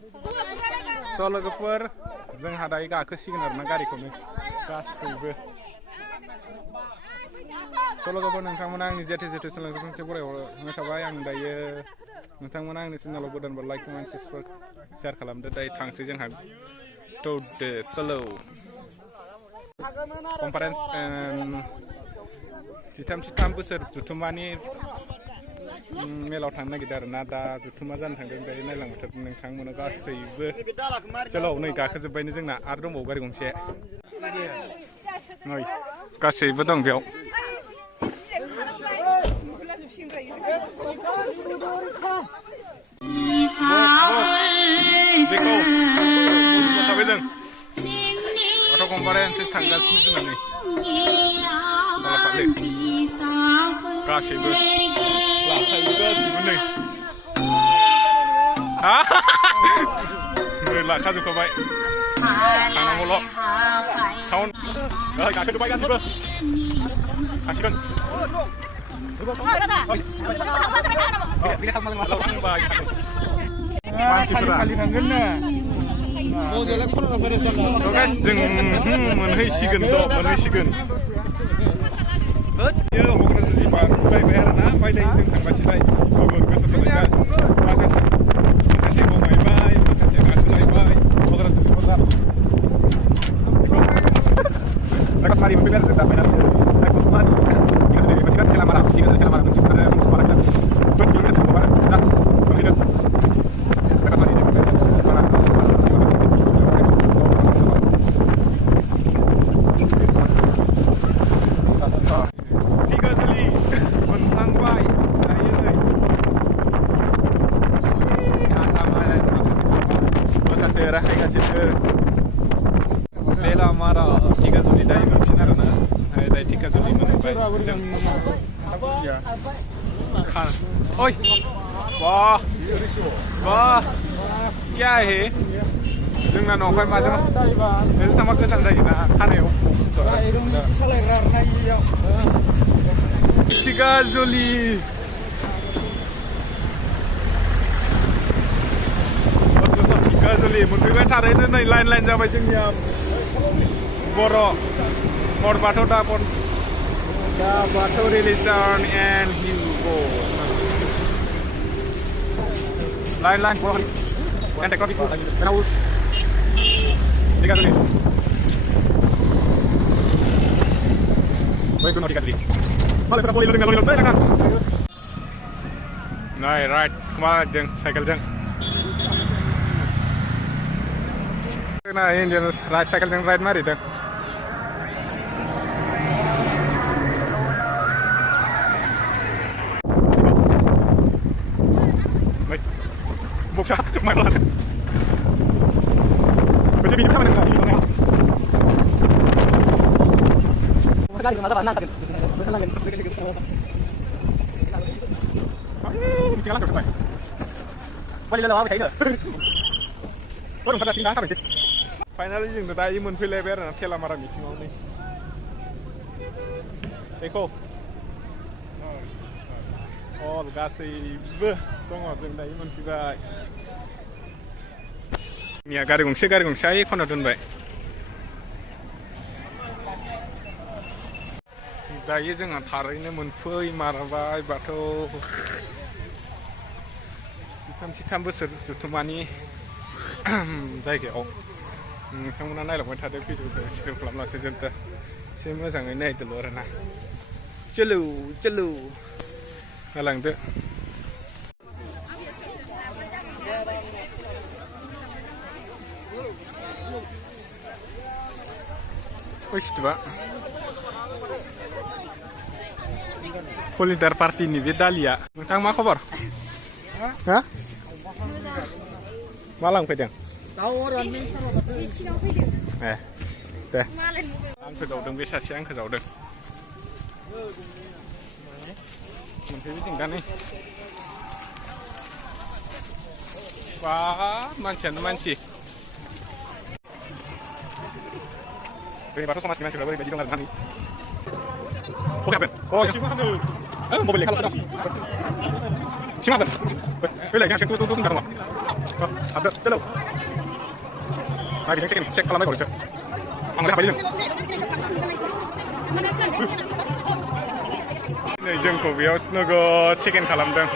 स' लोगोफोर जोंहा दायो गाखोसिगोन आरोना गारिखौनो गासैबो स' लोगोफोर नोंथांमोना आंनि जेथे जेथे सोलोंथाइखौ बरायहरनाय थाबाय आं दायो नोंथांमोना आंनि चेनेलाव गोदानबा लाइक कमेन्ट शेयार खालामदो दायो थांसै जोंहा टु द सोलो कनफारेन्स जिथाम बोसोर जुथुमानि मेलाव थांनो नागिरदों आरोना दा जुथुमा जानो थांदों दायो नायलांबाय थादों नोंथांमोना गासैबो चलो नै गाखोजोब्बायनो जोंना आरो दंबावो गारि गंसे नै गासैबो दं बेयाव बेखौ थाबाय जों अट' कनफारेन्स थांगासिनो जोंना नै गासैबो लाखायो गासैबो नै नै लाखाजोबखाबाय थांनांगौल' साउन्ड गाखोजोब्बाय गासैबो थांसिगोन मानसिफोरा जों मोनहैसिगोन बारबाय आरोना बायलाय जों थांगासिलाय गोसो सोलायबाय माखासे मावबायबाय माखासे गाखोलायबाय Rakasmari montpellier da final Rakasmari tiga dari Mexico ke Lamara menuju ke Lamara 20 km ke barat das menghidap Rakasmari tiga kali menangbai ayo माखासे राहायगासिनो Lamara tiga juli dari Meksina karena dari tiga juli mencapai kan, oi, wah, क्या है जोंना न'खाय माजों बेजों थांबा गोजान जायोना खानायाव tiga juli tiga juli मोनफैबाय थारैनो नै लाइन जाबाय जोंनिया Boro Bato da Bato Religion and Hugo lain pohon and kopi Penaus tiga kali baik kuno tiga kali malah berapa lalu kan nah right kemana jeng cycle jeng nah ini jenis right cycle jeng right mari deng Buksa, main pelan. Jadi kita mana enggak? Sekali ke mata mana tadi? Betul lagi. Tinggal lagi sampai. Balik lalu apa kayak Turun pada sini kan sih. Finally जों दायो मोनफैलायबाय आरोना थेलामारा मिथिङाव नै. Eko. गासैबो दङ जों दायो मोनफैबाय मिया गारि गंसे आइ खनाव दोनबाय दायो जोंहा थारैनो मोनफैमारबाय बाथौ जिथाम बोसोर जुथुमानि जायगायाव नोंथांमोना नायलांबाय थादो भिडिअखौ स्क्रिन खालामलासो जों एसे मोजाङै नायदोल' आरोना चलो Halang deh. Wis coba. Volunteer party ini Vidalia. Nang mak kabar? Hah? Malang pedang. Tahu orang ni deh. Ang kezaudeng bisa sih ang kezaudeng. Montpellier tinggal nih. Wah, manci. Ini baru sama dengan juga baju dong hari ini. Oke, apa? Oh, ya. Mobilnya kalau sudah. Siapa? Boleh, jangan sentuh nggak mau. Ada, celo. Lagi cek kalau mereka cek. Angkat apa ini? Ini jengko biar nego chicken kalamdeng.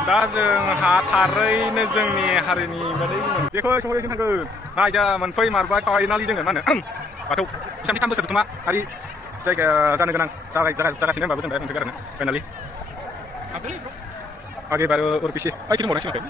दा जों हाथारैनो जोंनि हारिनि मोदैमोन बेखौ संबाय जों थांगोन नायजा मोनफै मारबाय finally जोङो मा होनो बाथौ 33 बोसोर जुथुमा हारि जायगा जानो गोनां जागासिनो होनबाबो जों दा मोनफैगोन आरोना फाइनालि आगे बार और पीछे आई किन मोना सिनखाय